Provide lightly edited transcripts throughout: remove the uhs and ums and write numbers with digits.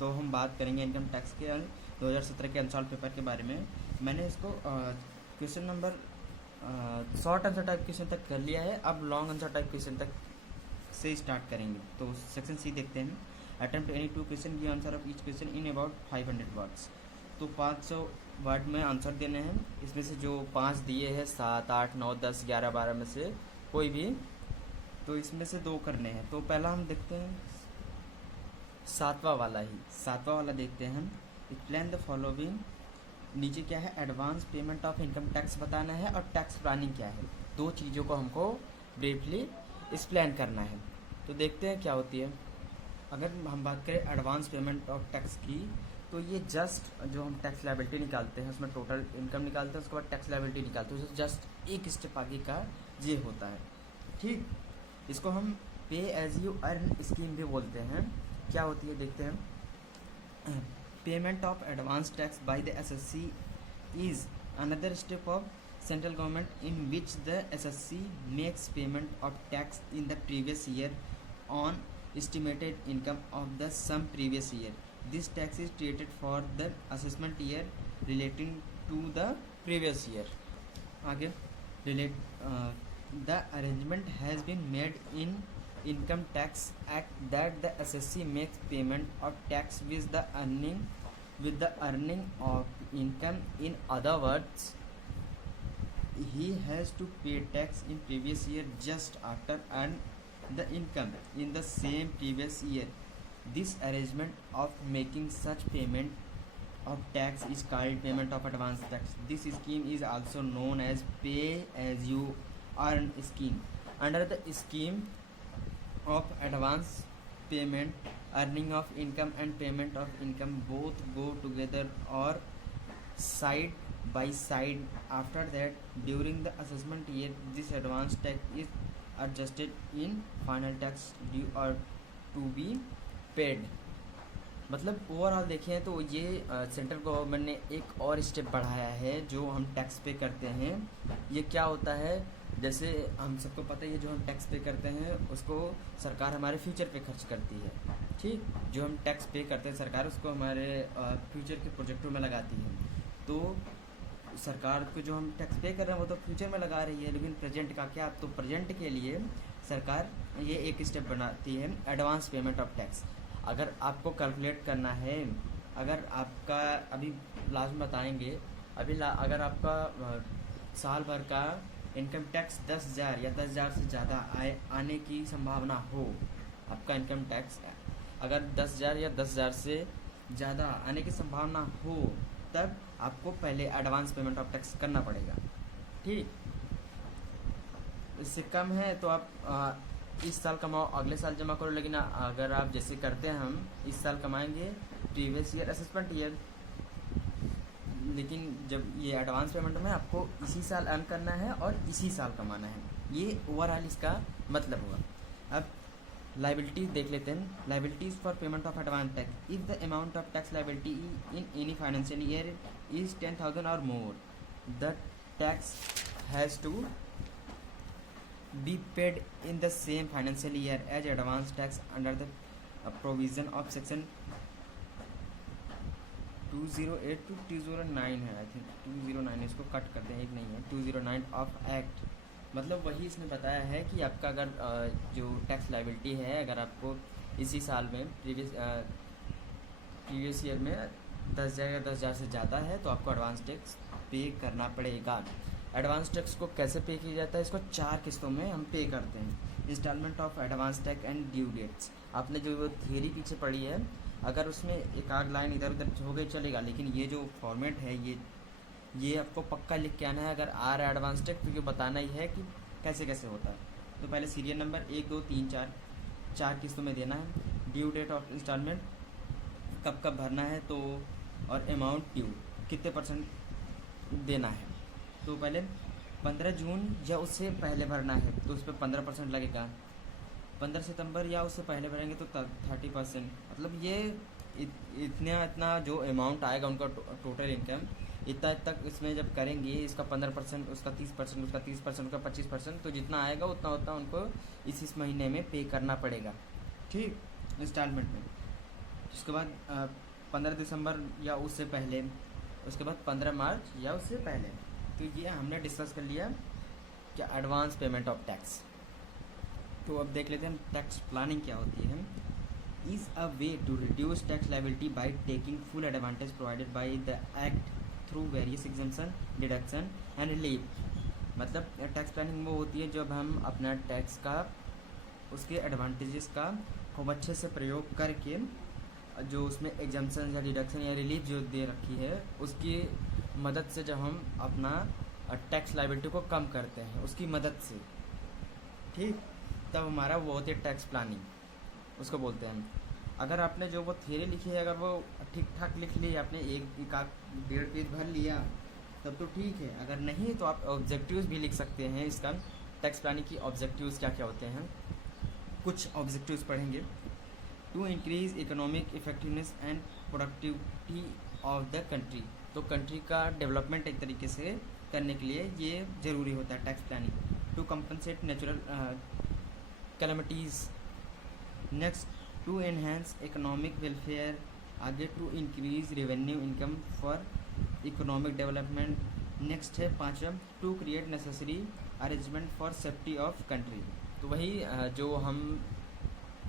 तो हम बात करेंगे इनकम टैक्स के 2017 के अनसॉल्व पेपर के बारे में। मैंने इसको question number short answer type question तक कर लिया है, अब लॉन्ग आंसर टाइप क्वेश्चन तक से स्टार्ट करेंगे। तो सेक्शन सी देखते हैं। Attempt any two question, give answer of each question in about 500 words. तो 500 वर्ड में आंसर देने हैं। इसमें से जो 5 दिए हैं 7, 8, 9, 10, 11, 12 में से कोई भी, तो इसमें से 2 करने हैं। तो पहला हम देखते हैं सातवां वाला देखते हैं हम। Explain the following. नीचे क्या है, advance payment of income tax बताना है और टैक्स प्लानिंग क्या है। 2 चीज़ों को हमको ब्रीफली एक्सप्लेन करना है। तो देखते हैं क्या होती है। अगर हम बात करें एडवांस पेमेंट ऑफ टैक्स की, तो ये जस्ट जो हम टैक्स लायबिलिटी निकालते हैं, उसमें टोटल इनकम निकालते हैं, उसके बाद टैक्स लायबिलिटी निकालते हैं, उससे जस्ट एक स्टेप आगे का ये होता है। ठीक, इसको हम पे एज यू अर्न स्कीम भी बोलते हैं। क्या होती है देखते हैं। Payment of advance tax by the assessee is another step of central government in which the assessee makes payment of tax in the previous year on estimated income of the some previous year. This tax is created for the assessment year relating to the previous year. आगे the arrangement has been made in income tax act that the assessee makes payment of tax with the earning of income. In other words, he has to pay tax in previous year just after earn the income in the same previous year. This arrangement of making such payment of tax is called payment of advance tax. This scheme is also known as pay as you earn scheme. Under the scheme of advance payment, earning of income and payment of income both go together or side by side. After that, during the assessment year, this advance tax is adjusted in final tax due or to be paid. मतलब overall देखें तो ये central government ने एक और step बढ़ाया है जो हम टैक्स पे करते हैं। ये क्या होता है, जैसे हम सबको पता है ये जो हम टैक्स पे करते हैं उसको सरकार हमारे फ्यूचर पे खर्च करती है। ठीक, जो हम टैक्स पे करते हैं सरकार उसको हमारे फ्यूचर के प्रोजेक्टों में लगाती है। तो सरकार को जो हम टैक्स पे कर रहे हैं वो तो फ्यूचर में लगा रही है, लेकिन प्रेजेंट का क्या, तो प्रेजेंट के लिए सरकार ये एक स्टेप बनाती है एडवांस पेमेंट ऑफ टैक्स। अगर आपको कैलकुलेट करना है, अगर आपका अभी लास्ट में बताएंगे, अगर आपका साल भर का इनकम टैक्स 10,000 या 10,000 से ज़्यादा आने की संभावना हो, आपका इनकम टैक्स अगर 10,000 या 10,000 से ज़्यादा आने की संभावना हो, तब आपको पहले एडवांस पेमेंट ऑफ टैक्स करना पड़ेगा। ठीक, इससे कम है तो आप इस साल कमाओ अगले साल जमा करो, लेकिन अगर आप जैसे करते हैं हम इस साल कमाएंगे प्रीवियस ईयर असेसमेंट ईयर, लेकिन जब ये एडवांस पेमेंट में आपको इसी साल अर्न करना है और इसी साल कमाना है। ये ओवरऑल इसका मतलब हुआ। अब लाइबिलिटीज देख लेते हैं। Liabilities for payment of advance tax, if the amount of tax liability in any financial year is 10,000 और more, the tax has to be paid in the same financial year as advance tax under the provision of section 208 to 209 है, I think 209, इसको cut करते हैं, एक नहीं है, 209 of act. मतलब वही इसने बताया है कि आपका अगर जो टैक्स लायबिलिटी है, अगर आपको इसी साल में प्रीवियस ईयर में 10,000 या 10,000 से ज़्यादा है तो आपको एडवांस टैक्स पे करना पड़ेगा। एडवांस टैक्स को कैसे पे किया जाता है, इसको 4 किस्तों में हम पे करते हैं। Instalment of advance tax and due dates, आपने जो थियरी पीछे पढ़ी है, अगर उसमें एक आध लाइन इधर उधर हो गई चलेगा, लेकिन ये जो फॉर्मेट है ये आपको पक्का लिख के आना है। अगर आ रहा है एडवांस टैक्स तो ये बताना ही है कि कैसे कैसे होता है। तो पहले सीरियल नंबर 1, 2, 3, 4 किस्तों में देना है। ड्यू डेट ऑफ इंस्टॉलमेंट कब कब भरना है, तो और अमाउंट ड्यू कितने % देना है। तो पहले 15 जून या उससे पहले भरना है तो उस पर 15% लगेगा। 15 सितंबर या उससे पहले भरेंगे तो 30%। मतलब ये इतना जो अमाउंट आएगा उनका टोटल इनकम इतना तक इसमें जब करेंगे, इसका 15%, उसका 30%, उसका 30%, उसका 25%, तो जितना आएगा उतना उनको इस महीने में पे करना पड़ेगा। ठीक, इंस्टॉलमेंट में उसके बाद 15 दिसंबर या उससे पहले, उसके बाद 15 मार्च या उससे पहले। तो ये हमने डिस्कस कर लिया क्या एडवांस पेमेंट ऑफ टैक्स। तो अब देख लेते हैं टैक्स प्लानिंग क्या होती है। Is a way to reduce tax liability by taking full advantage provided by the act through various exemption, deduction and relief. मतलब टैक्स प्लानिंग वो होती है जब हम अपना टैक्स का, उसके एडवांटेजेस का खूब अच्छे से प्रयोग करके जो उसमें एग्जम्पशन या डिडक्शन या रिलीफ जो दे रखी है उसकी मदद से जब हम अपना टैक्स लायबिलिटी को कम करते हैं उसकी मदद से, ठीक, तब हमारा वो होती है टैक्स प्लानिंग, उसको बोलते हैं। अगर आपने जो वो थ्योरी लिखी है अगर वो ठीक ठाक लिख ली, आपने एक आध 1.5 पेज भर लिया तब तो ठीक है, अगर नहीं तो आप ऑब्जेक्टिव्स भी लिख सकते हैं। इसका टैक्स प्लानिंग की ऑब्जेक्टिव्स क्या क्या होते हैं, कुछ ऑब्जेक्टिव्स पढ़ेंगे। To increase economic effectiveness and productivity of the country. तो कंट्री का डेवलपमेंट एक तरीके से करने के लिए ये ज़रूरी होता है tax planning. To compensate natural calamities. Next, to enhance economic welfare. आगे, to increase revenue income for economic development. Next है 5वां, to create necessary arrangement for safety of country. तो वही जो हम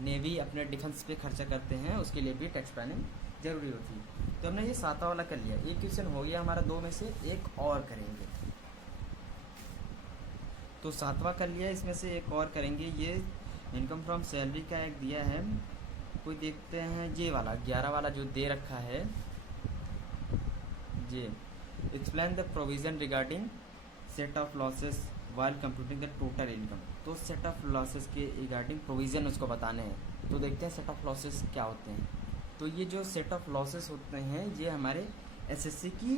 नेवी अपने डिफेंस पे खर्चा करते हैं उसके लिए भी टैक्स प्लानिंग ज़रूरी होती है। तो हमने ये 7वां वाला कर लिया, एक क्वेश्चन हो गया हमारा 2 में से, एक और करेंगे। तो 7वां कर लिया, इसमें से एक और करेंगे। ये इनकम फ्रॉम सैलरी का एक दिया है, कोई देखते हैं ये वाला 11 वाला जो दे रखा है। ये explain the provision regarding set off losses while computing the total income. तो सेट ऑफ लॉसेस के रिगार्डिंग प्रोविज़न उसको बताने हैं। तो देखते हैं सेट ऑफ लॉसेस क्या होते हैं। तो ये जो सेट ऑफ लॉसेस होते हैं ये हमारे एसएससी की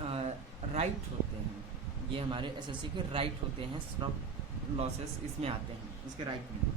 राइट होते हैं, ये हमारे एसएससी के राइट होते हैं। सेट ऑफ लॉसेस इसमें आते हैं, इसके राइट में।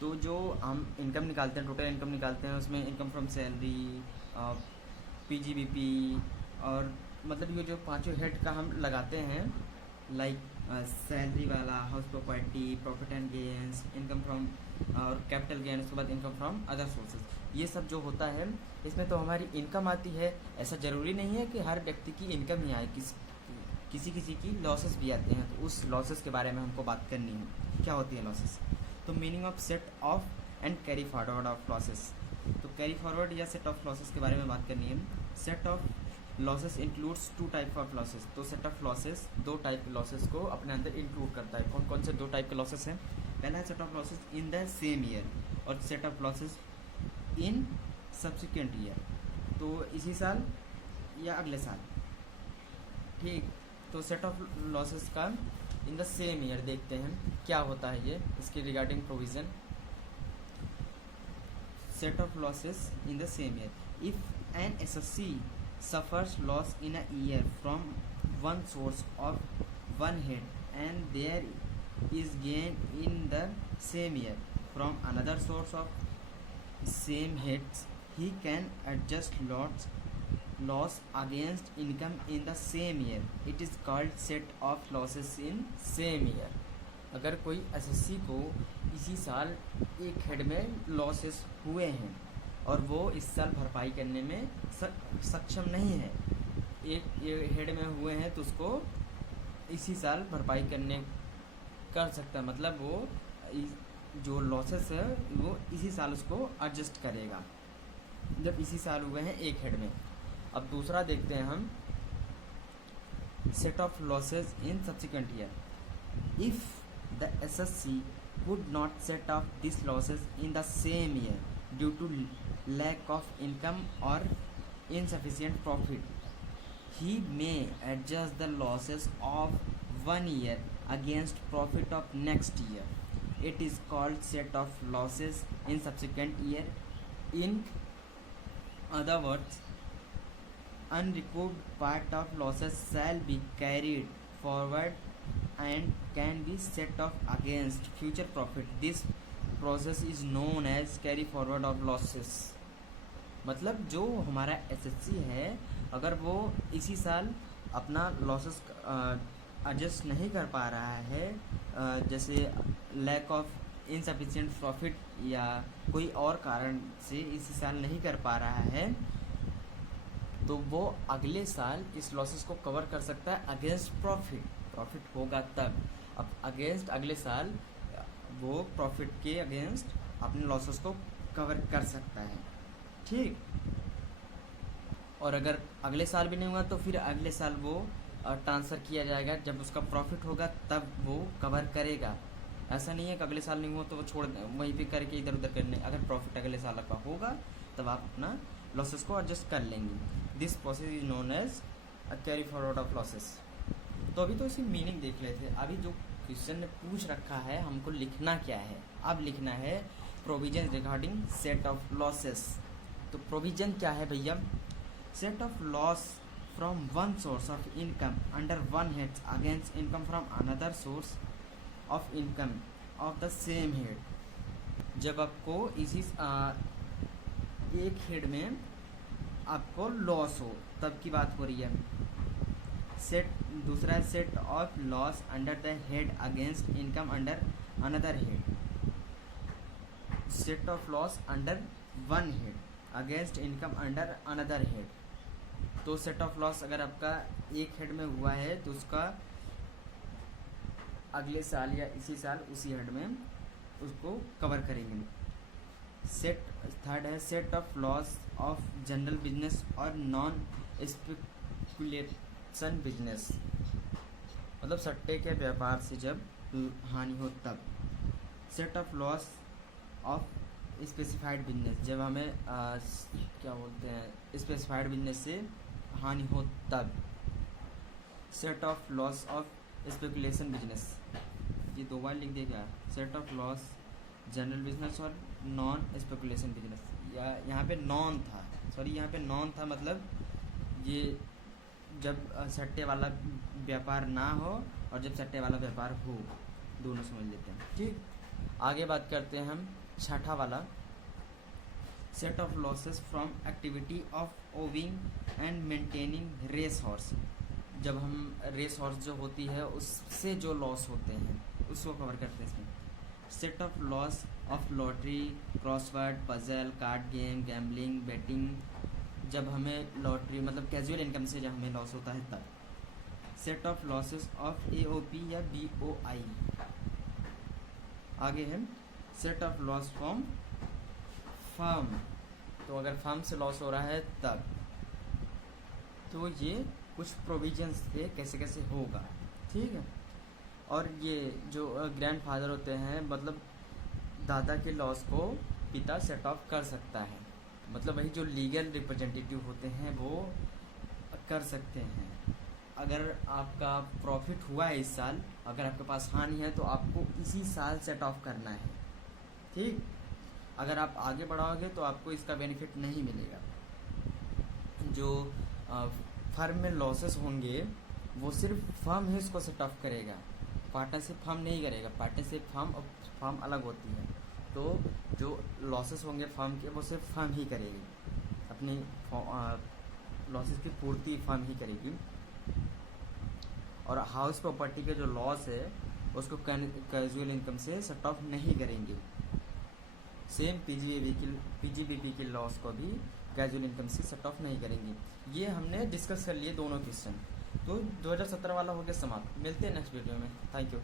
तो जो हम इनकम निकालते हैं, टोटल इनकम निकालते हैं, उसमें इनकम फ्रॉम सैलरी, पीजीबीपी और मतलब ये जो 5 हेड का हम लगाते हैं, लाइक सैलरी वाला, house property, profit and gains, income from और कैपिटल गेन, उसके बाद इनकम फ्रॉम अदर सोर्सेज। ये सब जो होता है इसमें तो हमारी इनकम आती है। ऐसा ज़रूरी नहीं है कि हर व्यक्ति की इनकम ही आए, किसी किसी की लॉसेस भी आते हैं। तो उस लॉसेस के बारे में हमको बात करनी है, क्या होती है लॉसेस। तो meaning of set of and carry forward of losses. तो कैरी फॉरवर्ड या सेट ऑफ लॉसेस के बारे में बात करनी है। Set off losses includes 2 type of losses. तो सेट ऑफ लॉसेस 2 टाइप के लॉसेस को अपने अंदर इंक्लूड करता है। कौन कौन से 2 टाइप के लॉसेस हैं। पहला है set off losses in the same year और set off losses in subsequent year. तो इसी साल या अगले साल, ठीक। तो सेट ऑफ लॉसेस का इन द सेम ईयर देखते हैं क्या होता है ये, इसके regarding provision. Set off losses in the same year. If an SSC suffers loss in a year from one source of one head and there is gain in the same year from another source of same heads, he can adjust loss against income in the same year. It is called set of losses in same year. अगर कोई SSC को इसी साल एक head में losses हुए हैं और वो इस साल भरपाई करने में सक्षम नहीं है, एक हेड में हुए हैं तो उसको इसी साल भरपाई कर सकता है। मतलब वो जो लॉसेस है वो इसी साल उसको एडजस्ट करेगा जब इसी साल हुए हैं एक हेड में। अब दूसरा देखते हैं हम, set off losses in subsequent year. If the SSC could not set off this losses in the same year due to lack of income or insufficient profit, he may adjust the losses of one year against profit of next year. It is called set of losses in subsequent year. In other words, unrecouped part of losses shall be carried forward and can be set off against future profit. This process is known as carry forward of losses. मतलब जो हमारा SSC है अगर वो इसी साल अपना losses adjust नहीं कर पा रहा है, जैसे लैक ऑफ इनसफिशिएंट प्रॉफिट या कोई और कारण से इसी साल नहीं कर पा रहा है, तो वो अगले साल इस लॉसेस को कवर कर सकता है अगेंस्ट प्रॉफिट होगा तब। अब अगेंस्ट अगले साल वो प्रॉफिट के अगेंस्ट अपने लॉसेस को कवर कर सकता है, ठीक। और अगर अगले साल भी नहीं हुआ तो फिर अगले साल वो ट्रांसफ़र किया जाएगा, जब उसका प्रॉफिट होगा तब वो कवर करेगा। ऐसा नहीं है कि अगले साल नहीं हुआ तो वो छोड़ वहीं पे करके इधर उधर करने। अगर प्रॉफिट अगले साल का होगा तब आप अपना लॉसेस को एडजस्ट कर लेंगे। This process is known as a carry forward of losses. तो अभी तो इसकी मीनिंग देख लेते हैं। अभी जो क्वेश्चन ने पूछ रखा है हमको लिखना क्या है, अब लिखना है provision regarding set off losses. तो प्रोविजन क्या है भैया? Set off loss from one source of income under one head against income from another source of income of the same head. जब आपको इसी एक हेड में आपको लॉस हो तब की बात हो रही है। सेट दूसरा है set off loss under the head against income under another head. Set off loss under one head against income under another head. तो सेट ऑफ लॉस अगर आपका एक हेड में हुआ है तो उसका अगले साल या इसी साल उसी हेड में उसको कवर करेंगे। सेट थर्ड है set off loss of general business और नॉन स्पेकुलेशन बिजनेस, मतलब सट्टे के व्यापार से जब हानि हो तब। Set off loss of specified business, जब हमें क्या बोलते हैं स्पेसिफाइड बिजनेस से हानि हो तब। Set off loss of speculation business, ये दो बार लिख देगा। Set off loss general business और नॉन स्पेकुलेशन बिजनेस, या यहाँ पे नॉन था, सॉरी यहाँ पे नॉन था, मतलब ये जब सट्टे वाला व्यापार ना हो और जब सट्टे वाला व्यापार हो, दोनों समझ लेते हैं, ठीक। आगे बात करते हैं हम छठा वाला, set off losses from activity of owning and maintaining race horse. जब हम रेस हॉर्स जो होती है उससे जो लॉस होते हैं उसको कवर करते हैं इसमें। Set off loss of lottery, crossword, puzzle, card game, gambling, betting, जब हमें लॉटरी मतलब कैजुअल इनकम से जब हमें लॉस होता है तब। Set off losses of AOP या BOI। आगे है set off loss from firm, तो अगर फर्म से लॉस हो रहा है तब। तो ये कुछ प्रोविजंस थे कैसे कैसे होगा, ठीक है। और ये जो ग्रैंडफादर होते हैं, मतलब दादा के लॉस को पिता सेट ऑफ कर सकता है, मतलब वही जो लीगल रिप्रेजेंटेटिव होते हैं वो कर सकते हैं। अगर आपका प्रॉफिट हुआ है इस साल, अगर आपके पास हानि है तो आपको इसी साल सेट ऑफ करना है, ठीक। अगर आप आगे बढ़ाओगे तो आपको इसका बेनिफिट नहीं मिलेगा। जो फर्म में लॉसेस होंगे वो सिर्फ फर्म ही उसको सेट ऑफ करेगा, पार्टनरशिप फर्म नहीं करेगा। पार्टनरशिप फर्म और फर्म अलग होती है, तो जो लॉसेस होंगे फर्म के वो सिर्फ फर्म ही करेगी, अपनी लॉसेस की पूर्ति फर्म ही करेगी। और हाउस प्रॉपर्टी के जो लॉस है उसको कैजुअल इनकम से सेट ऑफ नहीं करेंगे। सेम PGBP के लॉस को भी कैजुअल इनकम से सेट ऑफ नहीं करेंगे। ये हमने डिस्कस कर लिए दोनों क्वेश्चन। तो 2017 वाला हो गया समाप्त। मिलते हैं नेक्स्ट वीडियो में। Thank you.